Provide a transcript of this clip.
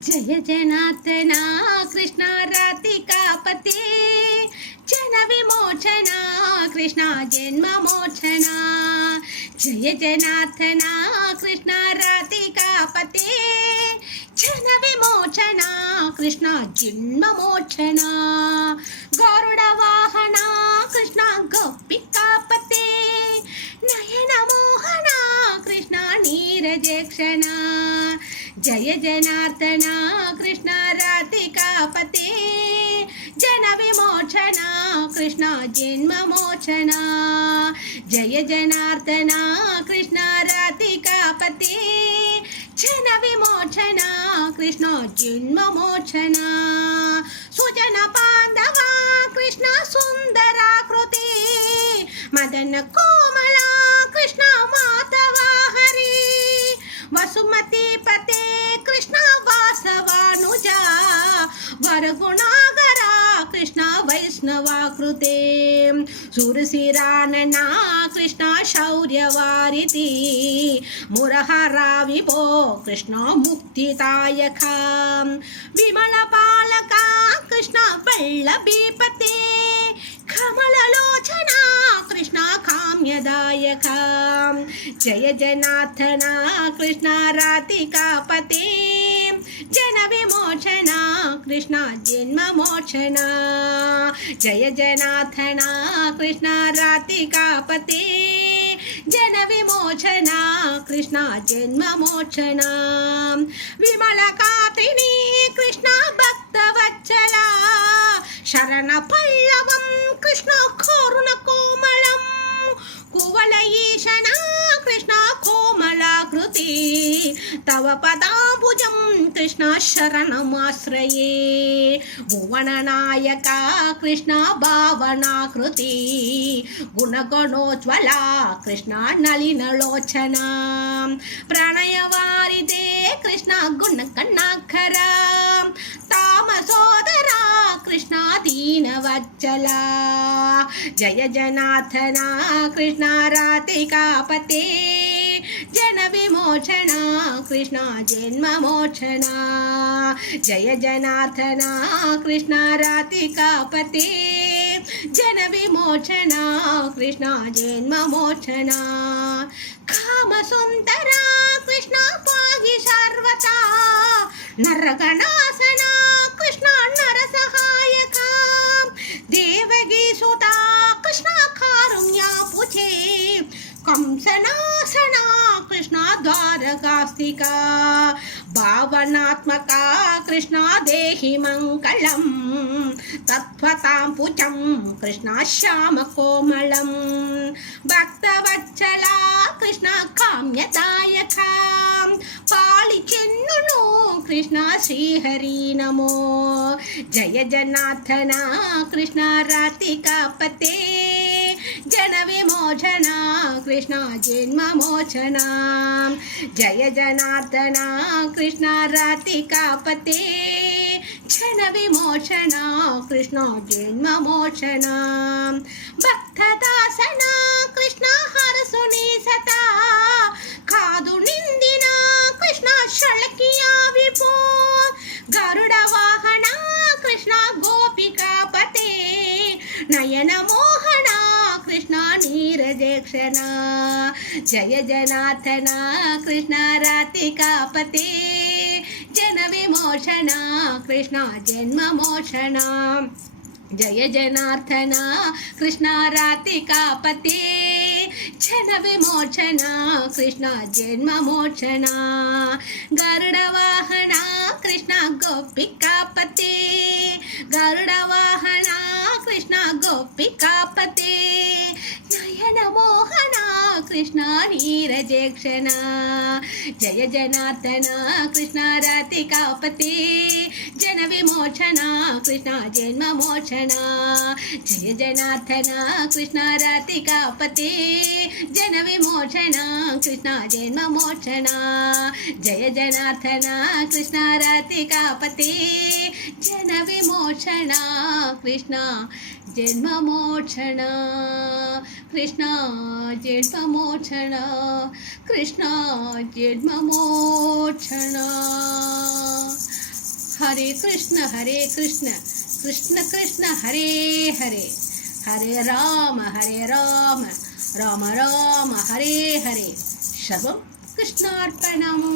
जय जनार्दना कृष्ण राधिकापते जन विमोचना कृष्ण जन्म मोचना। जय जनार्दना कृष्ण राधिकापते जन विमोचना कृष्ण जन्म मोचना। गरुड़ वाहना कृष्ण गोपिकापते नयन मोहना कृष्ण नीरजक्षणा। जय जनार्दना कृष्ण राधिकापते जन विमोचना कृष्ण जन्म मोचना। जय जनार्दना कृष्ण राधिकापते जन विमोचना कृष्ण जन्म मोचना। सुजन बांधवा कृष्ण सुंदराकृति मदन कोमला कृष्ण माधवा हरि। वसुमती पते कृष्ण वासवानुजा वरगुणागरा कृष्ण वैष्णवाकृते। सुरसिरानना कृष्ण शौर्यवारिधि मुरहरा विभो कृष्ण मुक्तिदायका। विमल बालका कृष्ण वल्लभीपते कमललोचना कृष्ण काम्यदायका। जय जनार्दना कृष्ण राधिकापते जन विमोचना कृष्ण जन्म मोचना। जय जनार्दना कृष्ण राधिकापते जन विमोचना कृष्ण जन्म मोचना। विमलकात्रिणी कृष्ण भक्तवत्सला शरण पल्लवं कृष्ण करुण कोमलम्। कुवल ईशना कृष्ण कोमलाकृति तव पदाम्बुजं कृष्ण शरणमाश्रये। भुवननायका कृष्ण भावनाकृति गुणगणोज्ज्वला कृष्ण नलिनलोचना। प्रणयवारिधे कृष्ण गुणकर्णाकरा तामसोदरा कृष्ण दीनवत्सला। जय जनार्दना कृष्ण राधिकापते जन विमोचना कृष्ण जन्म मोचना। जय जनार्दना कृष्ण राधिकापते जन विमोचना कृष्ण जन्म मोचना। काम सुंदरा कृष्ण पाहि सर्वथा नरगणासना कृष्ण नरसहायका। देवगी सुता कृष्ण कारुण्यापुचे कंसनासना कृष्ण द्वारकास्तिका। भावनात्मका कृष्ण देहि मंगलम तत्वतांपुजं कृष्ण श्याम कोमलम। भक्तवत्सला कृष्ण काम्यदायका पालिचेन्नुनु कृष्ण श्रीहरि नमो। जय जनार्दना कृष्ण राधिकापते जन विमोचना कृष्ण जन्म मोचना। जय जनार्दना कृष्ण राधिकापते जन विमोचना कृष्ण जन्म मोचना। भक्तदासना कृष्ण हरसुनि सता कादु निंदिन कृष्ण शळकिया विभो। गरुड़ वाहना कृष्ण गोपिकापते नयन मोहना कृष्ण नीरजक्षणा। जय जनार्दना कृष्ण राधिकापते जन विमोचना कृष्ण जन्म मोचना। जय जनार्दना कृष्ण राधिकापते जन विमोचना कृष्ण जन्म मोचना। गरुड़ वाहना कृष्ण गोपिकापते गरुड़ वाहना कृष्ण गोपिकापते नयन मोहना कृष्ण नीरजक्षणा। जय जनार्दना कृष्ण राधिकापते जन विमोचना कृष्ण जन्म मोचना। जय जनार्दना कृष्ण राधिकापते जन विमोचना कृष्ण जन्म मोचना। जय जनार्दना कृष्ण राधिकापते जन विमोचना कृष्ण जन्म मोचना। कृष्ण जन्म मोचना कृष्ण जन्म मोचना। హరే కృష్ణ కృష్ణ కృష్ణ హరే హరే హరే రామ రామ రామ హరే హరే సర్వం కృష్ణార్పణము.